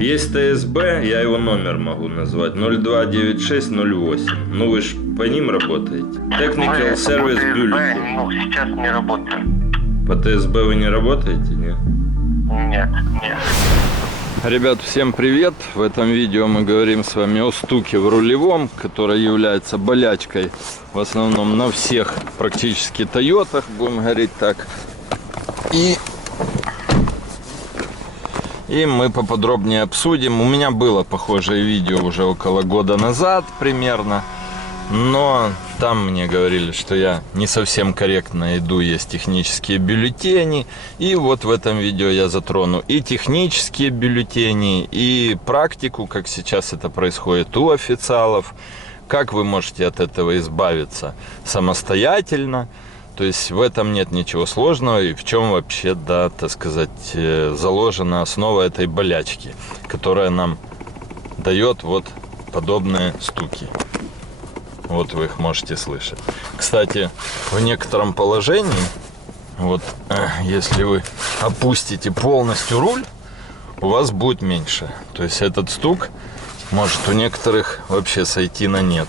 Есть ТСБ, я его номер могу назвать, 029608. Ну вы ж по ним работаете. Technical Service Bulletin. Ну, сейчас не работаю. По ТСБ вы не работаете, нет? Нет, нет. Ребят, всем привет! В этом видео мы говорим с вами о стуке в рулевом, которая является болячкой в основном на всех практически Тойотах, будем говорить так. И мы поподробнее обсудим. У меня было похожее видео уже около года назад примерно. Но там мне говорили, что я не совсем корректно иду, есть технические бюллетени. И вот в этом видео я затрону и технические бюллетени, и практику, как сейчас это происходит у официалов. Как вы можете от этого избавиться самостоятельно. То есть в этом нет ничего сложного, и в чем вообще, да, так сказать, заложена основа этой болячки, которая нам дает вот подобные стуки. Вот вы их можете слышать. Кстати, в некотором положении, вот если вы опустите полностью руль, у вас будет меньше. То есть этот стук может у некоторых вообще сойти на нет.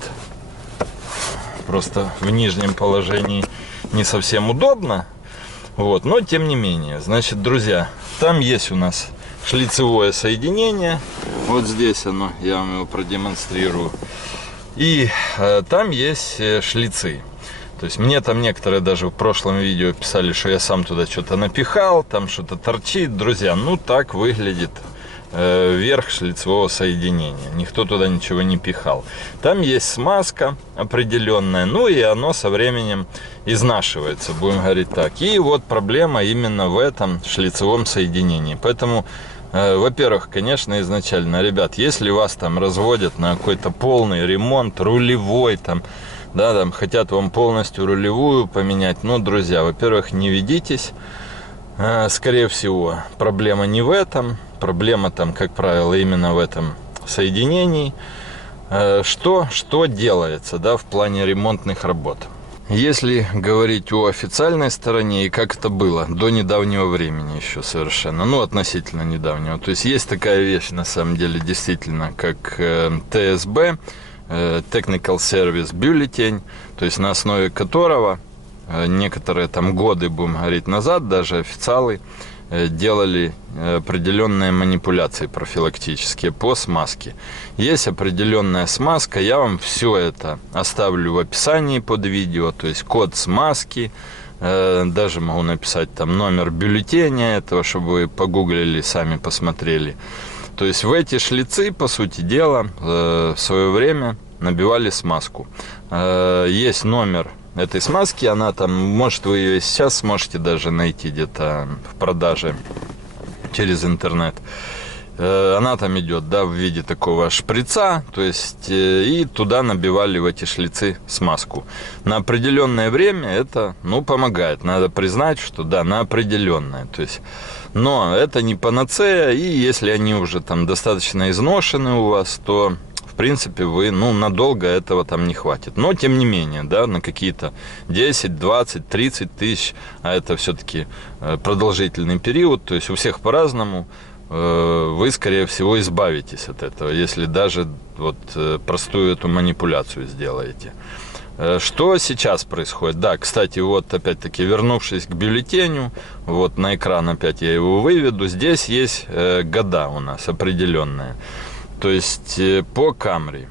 Просто в нижнем положении не совсем удобно, вот, но тем не менее. Значит, друзья, там есть у нас шлицевое соединение, вот здесь оно, я вам его продемонстрирую, и там есть шлицы. То есть мне там некоторые даже в прошлом видео писали, что я сам туда что-то напихал, там что-то торчит. Друзья, ну так выглядит верх шлицевого соединения. Никто туда ничего не пихал. Там есть смазка определенная, ну и оно со временем изнашивается, будем говорить так. И вот проблема именно в этом шлицевом соединении. Поэтому, во-первых, конечно, изначально, ребят, если вас там разводят на какой-то полный ремонт, рулевой там, да, там хотят вам полностью рулевую поменять, ну, друзья, во-первых, не ведитесь. Скорее всего, проблема не в этом. Проблема там, как правило, именно в этом соединении. Что делается, да, в плане ремонтных работ? Если говорить о официальной стороне, и как это было до недавнего времени еще совершенно, ну, относительно недавнего. То есть есть такая вещь, на самом деле, действительно, как ТСБ, Technical Service Bulletin, то есть на основе которого некоторые там годы, будем говорить, назад, даже официалы делали определенные манипуляции профилактические по смазке. Есть определенная смазка, я вам все это оставлю в описании под видео, то есть код смазки, даже могу написать там номер бюллетеня этого, чтобы вы погуглили, сами посмотрели. То есть в эти шлицы, по сути дела, в свое время набивали смазку. Есть номер этой смазки, она там, может, вы ее сейчас сможете даже найти где-то в продаже через интернет. Она там идет, да, в виде такого шприца, то есть и туда набивали в эти шлицы смазку. На определенное время это, ну, помогает. Надо признать, что да, на определенное. То есть, но это не панацея, и если они уже там достаточно изношены у вас, то в принципе, вы, ну, надолго этого там не хватит. Но, тем не менее, да, на какие-то 10, 20, 30 тысяч, а это все-таки продолжительный период, то есть у всех по-разному, вы, скорее всего, избавитесь от этого, если даже вот простую эту манипуляцию сделаете. Что сейчас происходит? Да, кстати, вот опять-таки, вернувшись к бюллетеню, вот на экран опять я его выведу, здесь есть года у нас определенные. То есть по Camry.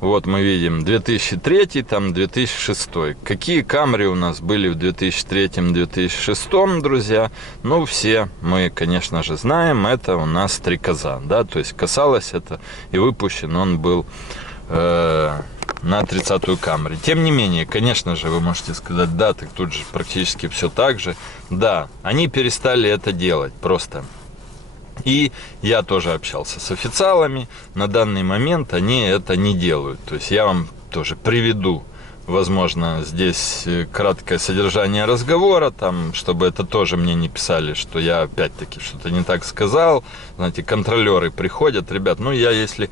Вот мы видим 2003, там 2006. Какие Camry у нас были в 2003-2006, друзья? Ну, все мы, конечно же, знаем, это у нас стрекоза, да, то есть касалось это, и выпущен он был на 30-ю Camry. Тем не менее, конечно же, вы можете сказать, да, так тут же практически все так же. Да, они перестали это делать просто. И я тоже общался с официалами. На данный момент они это не делают. То есть я вам тоже приведу, возможно, здесь краткое содержание разговора, там, чтобы это тоже мне не писали, что я опять-таки что-то не так сказал. Знаете, контролеры приходят, ребят, ну я если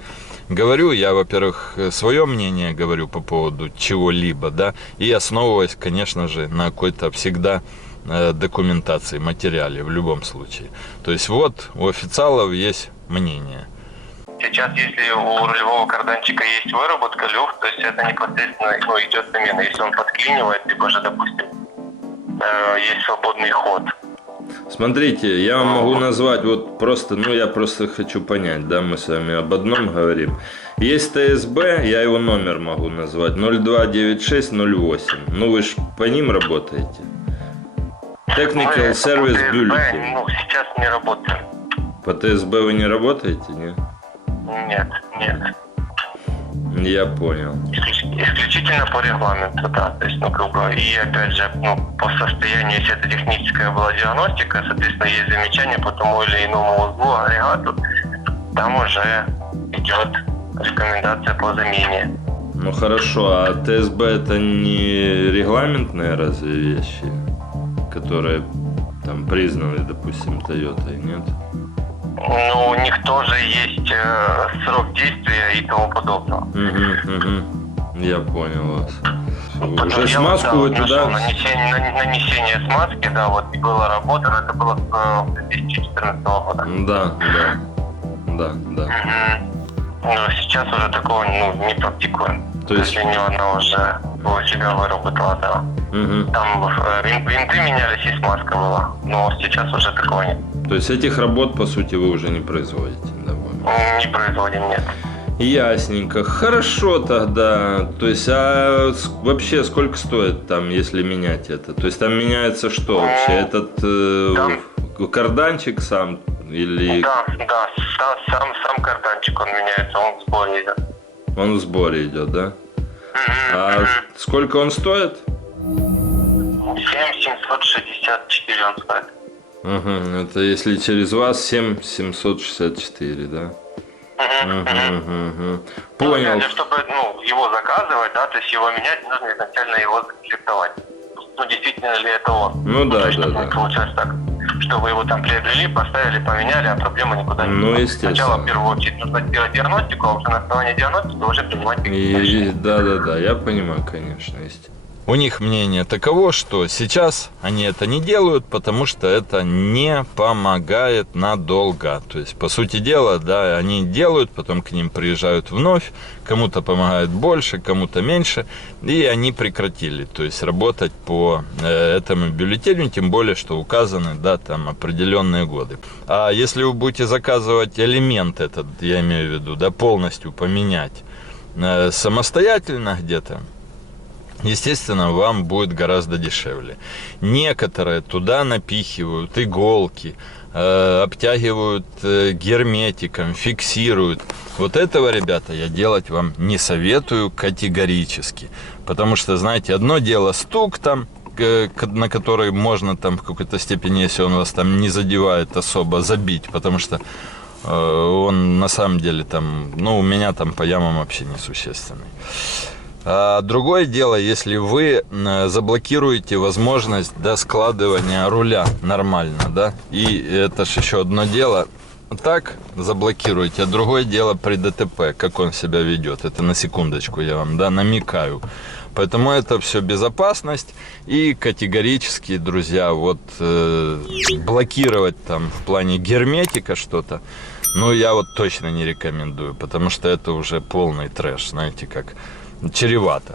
говорю, я, во-первых, свое мнение говорю по поводу чего-либо, да, и основываясь, конечно же, на какой-то всегда документации, материале в любом случае. То есть вот у официалов есть мнение. сейчас, если у рулевого карданчика есть выработка, люфт, то есть это непосредственно идет замена. Если он подклинивает, либо же, допустим, есть свободный ход. Смотрите, я вам могу назвать вот просто, я просто хочу понять, да, мы с вами об одном говорим. Есть ТСБ, я его номер могу назвать, 029608. Ну вы ж по ним работаете? Technical Service Bulletin. Сейчас не работаю. По ТСБ вы не работаете, нет? Нет. Я понял. Исключительно по регламенту, да. То есть, и опять же, по состоянию, если это техническая была диагностика, соответственно, есть замечания по тому или иному узлу, агрегату, там уже идет рекомендация по замене. Ну хорошо, а ТСБ это не регламентные разве вещи, которые там признаны, допустим, Toyota, нет? У них тоже есть срок действия и тому подобного. Я понял вас. Уже смазку вы туда... Нанесение смазки, да, вот и была работа, но это было с 2014 года. Да. Но сейчас уже такого не практикуем. То есть... она уже у себя выработала, да. Там винты менялись и смазка была, но сейчас уже такого нет. То есть этих работ, по сути, вы уже не производите, да? Не производим, нет. Ясненько. Хорошо тогда. То есть, а вообще сколько стоит там, если менять это? То есть там меняется что вообще? Этот карданчик сам или... Да, сам карданчик, он меняется, он в сборе идет. Он в сборе идет, да? А сколько он стоит? 7764 он стоит. Это если через вас 7764, да? Понял. Чтобы его заказывать, да, то есть его менять, нужно изначально его закомплектовать. Действительно ли это он? Да. Получается так, что вы его там приобрели, поставили, поменяли, а проблема никуда не естественно. Сначала, в первую очередь, нужно сделать диагностику, а уже на основании диагностики уже принимать решения. Да, я понимаю, конечно, естественно. У них мнение таково, что сейчас они это не делают, потому что это не помогает надолго. То есть, по сути дела, да, они делают, потом к ним приезжают вновь, кому-то помогает больше, кому-то меньше, и они прекратили, то есть, работать по этому бюллетеню, тем более, что указаны, да, там определенные годы. А если вы будете заказывать элемент этот, я имею в виду, да, полностью поменять самостоятельно где-то, естественно, вам будет гораздо дешевле. Некоторые туда напихивают иголки, обтягивают герметиком, фиксируют. Вот этого, ребята, я делать вам не советую категорически. Потому что, знаете, одно дело стук там, на который можно там в какой-то степени, если он вас там не задевает особо, забить. Потому что он на самом деле там, у меня там по ямам вообще несущественный. А другое дело, если вы заблокируете возможность складывания руля нормально, да, и это же еще одно дело, так заблокируете, а другое дело при ДТП, как он себя ведет, это на секундочку я вам, намекаю. Поэтому это все безопасность и категорически, друзья, блокировать там в плане герметика что-то, я точно не рекомендую, потому что это уже полный трэш, знаете, как... чревато.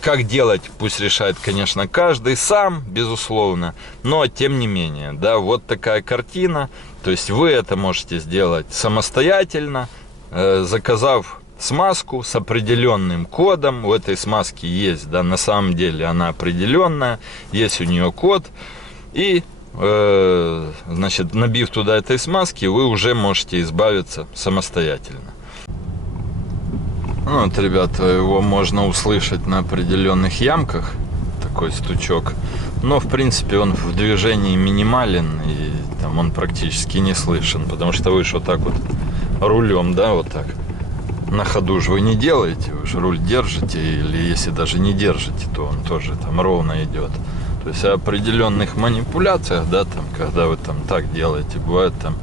Как делать, пусть решает, конечно, каждый сам, безусловно, но тем не менее, да, вот такая картина, то есть вы это можете сделать самостоятельно, заказав смазку с определенным кодом, у этой смазки есть, да, на самом деле она определенная, есть у нее код, и, значит, набив туда этой смазки, вы уже можете избавиться самостоятельно. Вот, ребята, его можно услышать на определенных ямках, такой стучок. Но, в принципе, он в движении минимален, и там он практически не слышен. Потому что вы же вот так вот рулем, да, вот так. На ходу же вы не делаете, вы же руль держите, или если даже не держите, то он тоже там ровно идет. То есть о определенных манипуляциях, да, там, когда вы там так делаете, бывает там...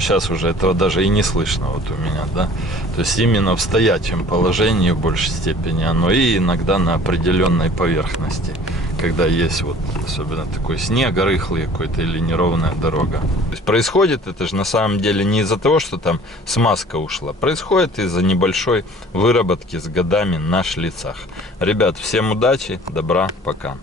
сейчас уже этого даже и не слышно вот у меня, да. То есть именно в стоячем положении в большей степени оно, и иногда на определенной поверхности, когда есть вот особенно такой снег, рыхлый какой-то или неровная дорога. То есть происходит это же на самом деле не из-за того, что там смазка ушла, происходит из-за небольшой выработки с годами на шлицах. Ребят, всем удачи, добра, пока.